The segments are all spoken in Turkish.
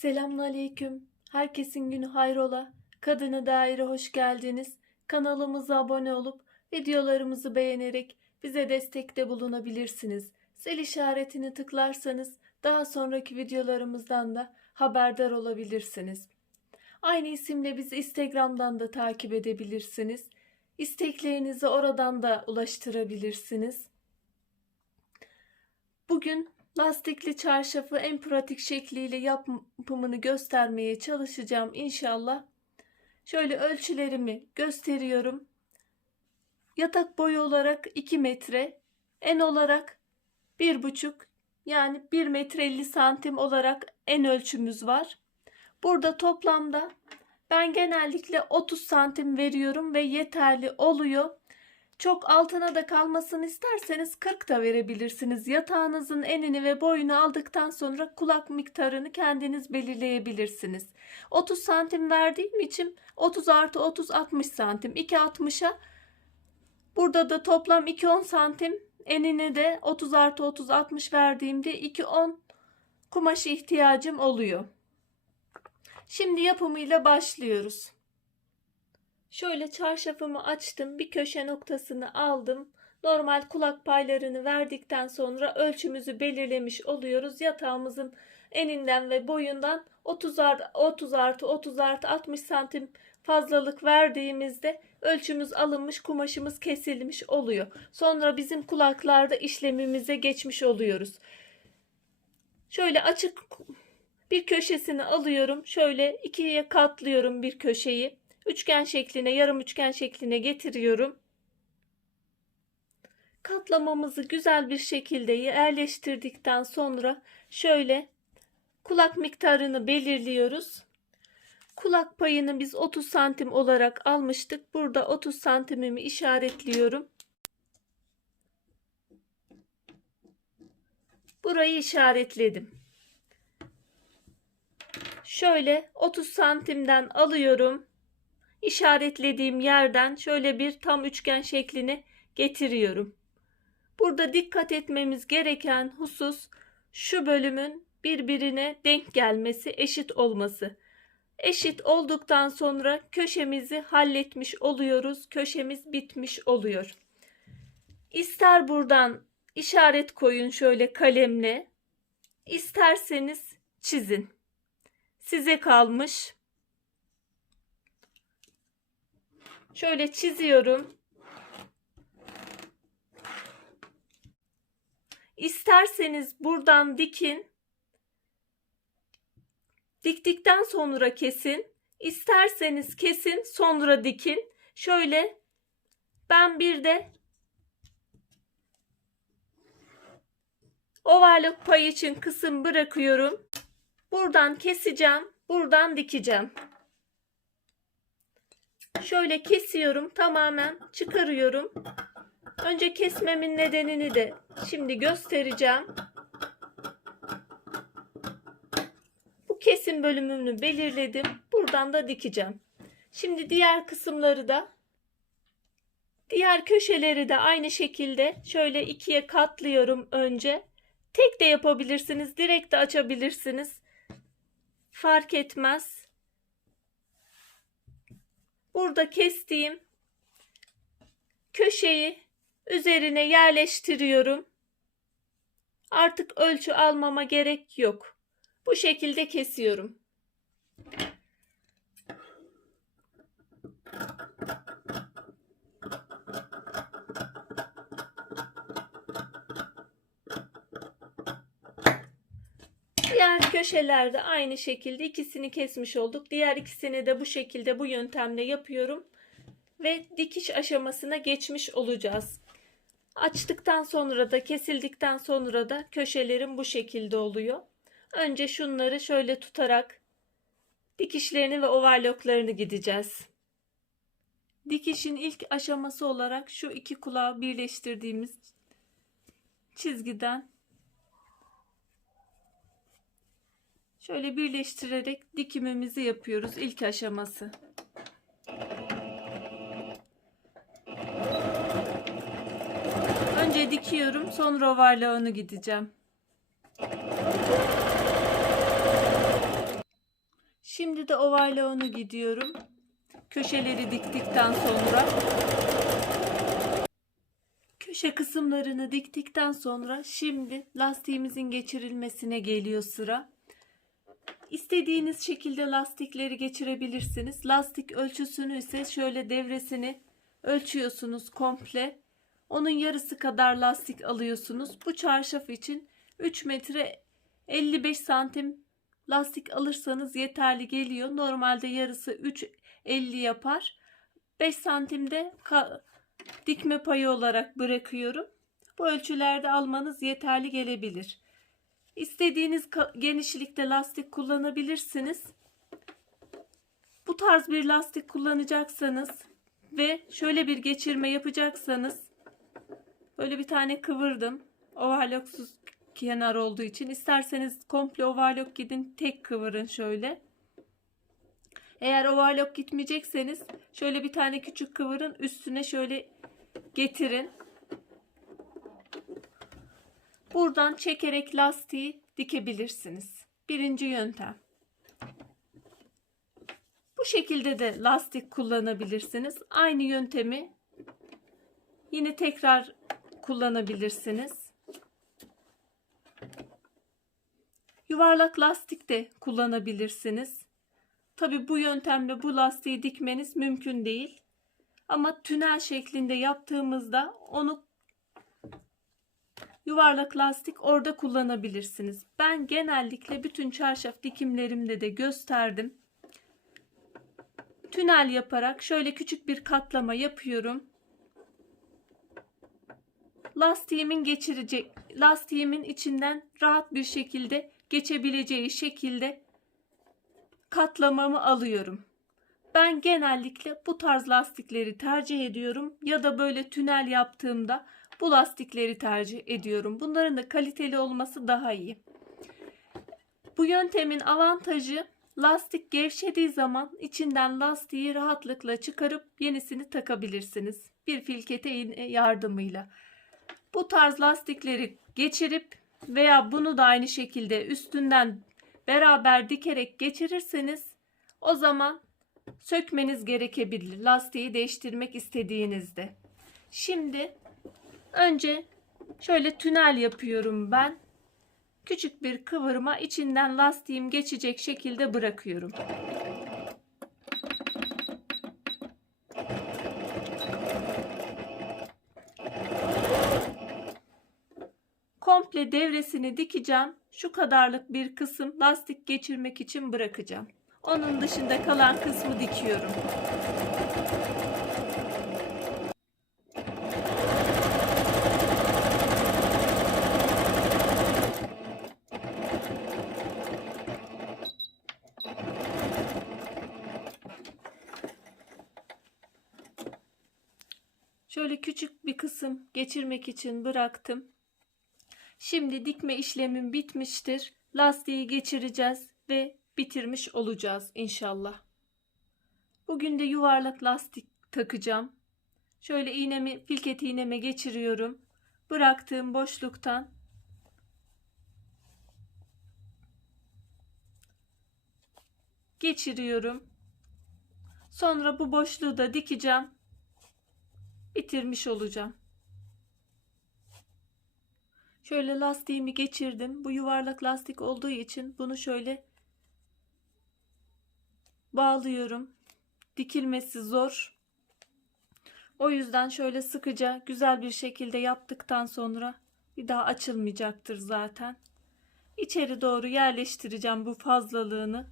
Selamünaleyküm. Herkesin günü hayrola. Kadını Daire hoş geldiniz. Kanalımıza abone olup videolarımızı beğenerek bize destekte bulunabilirsiniz. Zil işaretini tıklarsanız daha sonraki videolarımızdan da haberdar olabilirsiniz. Aynı isimle bizi Instagram'dan da takip edebilirsiniz. İsteklerinizi oradan da ulaştırabilirsiniz. Bugün lastikli çarşafı en pratik şekliyle yapımını göstermeye çalışacağım inşallah. Şöyle ölçülerimi gösteriyorum. Yatak boyu olarak 2 metre, en olarak 1,5 yani 1 metre 50 santim olarak en ölçümüz var. Burada toplamda ben genellikle 30 santim veriyorum ve yeterli oluyor. Çok altına da kalmasını isterseniz 40 da verebilirsiniz. Yatağınızın enini ve boyunu aldıktan sonra kulak miktarını kendiniz belirleyebilirsiniz. 30 santim verdiğim için 30 artı 30 60 santim. 2.60'a burada da toplam 2.10 santim enini de 30 artı 30 60 verdiğimde 2.10 kumaş ihtiyacım oluyor. Şimdi yapımıyla başlıyoruz. Şöyle çarşafımı açtım. Bir köşe noktasını aldım. Normal kulak paylarını verdikten sonra ölçümüzü belirlemiş oluyoruz. Yatağımızın eninden ve boyundan 30 artı 30 artı 30 artı 60 santim fazlalık verdiğimizde ölçümüz alınmış, kumaşımız kesilmiş oluyor. Sonra bizim kulaklarda işlemimize geçmiş oluyoruz. Şöyle açık bir köşesini alıyorum. Şöyle ikiye katlıyorum bir köşeyi üçgen şekline, yarım üçgen şekline getiriyorum. Katlamamızı güzel bir şekilde yerleştirdikten sonra şöyle kulak miktarını belirliyoruz. Kulak payını biz 30 santim olarak almıştık. Burada 30 santimimi işaretliyorum. Burayı işaretledim. Şöyle 30 santimden alıyorum işaretlediğim yerden şöyle bir tam üçgen şeklini getiriyorum. Burada dikkat etmemiz gereken husus şu bölümün birbirine denk gelmesi, eşit olması. Eşit olduktan sonra köşemizi halletmiş oluyoruz. Köşemiz bitmiş oluyor. İster buradan işaret koyun şöyle kalemle. İsterseniz çizin. Size kalmış. Şöyle çiziyorum. İsterseniz buradan dikin. Diktikten sonra kesin. İsterseniz kesin sonra dikin. Şöyle ben bir de ovarlık payı için kısım bırakıyorum. Buradan keseceğim. Buradan dikeceğim. Şöyle kesiyorum. Tamamen çıkarıyorum. Önce kesmemin nedenini de şimdi göstereceğim. Bu kesim bölümünü belirledim. Buradan da dikeceğim. Şimdi diğer kısımları da diğer köşeleri de aynı şekilde şöyle ikiye katlıyorum önce. Tek de yapabilirsiniz. Direkt de açabilirsiniz. Fark etmez. Burada kestiğim köşeyi üzerine yerleştiriyorum. Artık ölçü almama gerek yok. Bu şekilde kesiyorum. Diğer köşelerde aynı şekilde ikisini kesmiş olduk. Diğer ikisini de bu şekilde bu yöntemle yapıyorum. Ve dikiş aşamasına geçmiş olacağız. Açtıktan sonra da kesildikten sonra da köşelerim bu şekilde oluyor. Önce şunları şöyle tutarak dikişlerini ve overlocklarını gideceğiz. Dikişin ilk aşaması olarak şu iki kulağı birleştirdiğimiz çizgiden Şöyle birleştirerek dikimimizi yapıyoruz ilk aşaması. Önce dikiyorum sonra ovarlağını gideceğim. Şimdi de ovalyonu gidiyorum. Köşeleri diktikten sonra köşe kısımlarını diktikten sonra şimdi lastiğimizin geçirilmesine geliyor sıra. İstediğiniz şekilde lastikleri geçirebilirsiniz. Lastik ölçüsünü ise şöyle devresini ölçüyorsunuz komple. Onun yarısı kadar lastik alıyorsunuz. Bu çarşaf için 3 metre 55 santim lastik alırsanız yeterli geliyor. Normalde yarısı 3.50 yapar. 5 santimde dikme payı olarak bırakıyorum. Bu ölçülerde almanız yeterli gelebilir. İstediğiniz genişlikte lastik kullanabilirsiniz. Bu tarz bir lastik kullanacaksanız ve şöyle bir geçirme yapacaksanız böyle bir tane kıvırdım. Overlocksuz kenar olduğu için isterseniz komple overlock gidin tek kıvırın şöyle. Eğer overlock gitmeyecekseniz şöyle bir tane küçük kıvırın üstüne şöyle getirin. Buradan çekerek lastiği dikebilirsiniz. Birinci yöntem. Bu şekilde de lastik kullanabilirsiniz. Aynı yöntemi yine tekrar kullanabilirsiniz. Yuvarlak lastik de kullanabilirsiniz. Tabi bu yöntemle bu lastiği dikmeniz mümkün değil. Ama tünel şeklinde yaptığımızda onu yuvarlak lastik orada kullanabilirsiniz. Ben genellikle bütün çarşaf dikimlerimde de gösterdim. Tünel yaparak şöyle küçük bir katlama yapıyorum. Lastiğimin geçirecek lastiğimin içinden rahat bir şekilde geçebileceği şekilde katlamamı alıyorum. Ben genellikle bu tarz lastikleri tercih ediyorum ya da böyle tünel yaptığımda bu lastikleri tercih ediyorum. Bunların da kaliteli olması daha iyi. Bu yöntemin avantajı lastik gevşediği zaman içinden lastiği rahatlıkla çıkarıp yenisini takabilirsiniz. Bir filkete iğne yardımıyla. Bu tarz lastikleri geçirip veya bunu da aynı şekilde üstünden beraber dikerek geçirirseniz o zaman sökmeniz gerekebilir. Lastiği değiştirmek istediğinizde. Şimdi önce şöyle tünel yapıyorum ben. Küçük bir kıvırma içinden lastiğim geçecek şekilde bırakıyorum. komple devresini dikeceğim. Şu kadarlık bir kısım lastik geçirmek için bırakacağım. Onun dışında kalan kısmı dikiyorum. Şöyle küçük bir kısım geçirmek için bıraktım. Şimdi dikme işlemim bitmiştir. Lastiği geçireceğiz ve bitirmiş olacağız inşallah. Bugün de yuvarlak lastik takacağım. Şöyle iğnemi, filket iğneme geçiriyorum. Bıraktığım boşluktan geçiriyorum. Sonra bu boşluğu da dikeceğim. Bitirmiş olacağım. Şöyle lastiğimi geçirdim. Bu yuvarlak lastik olduğu için bunu şöyle bağlıyorum. Dikilmesi zor. O yüzden şöyle sıkıca güzel bir şekilde yaptıktan sonra bir daha açılmayacaktır zaten. İçeri doğru yerleştireceğim bu fazlalığını.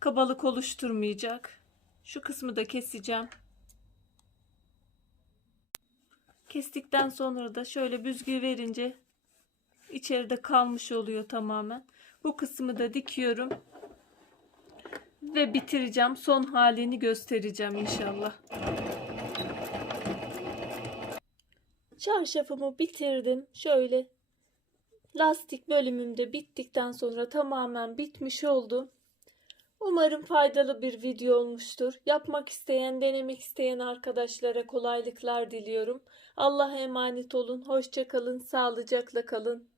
Kabalık oluşturmayacak. Şu kısmı da keseceğim. Kestikten sonra da şöyle büzgü verince içeride kalmış oluyor tamamen. Bu kısmı da dikiyorum. Ve bitireceğim. Son halini göstereceğim inşallah. Çarşafımı bitirdim. Şöyle lastik bölümümde bittikten sonra tamamen bitmiş oldu. Umarım faydalı bir video olmuştur. Yapmak isteyen, denemek isteyen arkadaşlara kolaylıklar diliyorum. Allah'a emanet olun. Hoşça kalın, sağlıcakla kalın.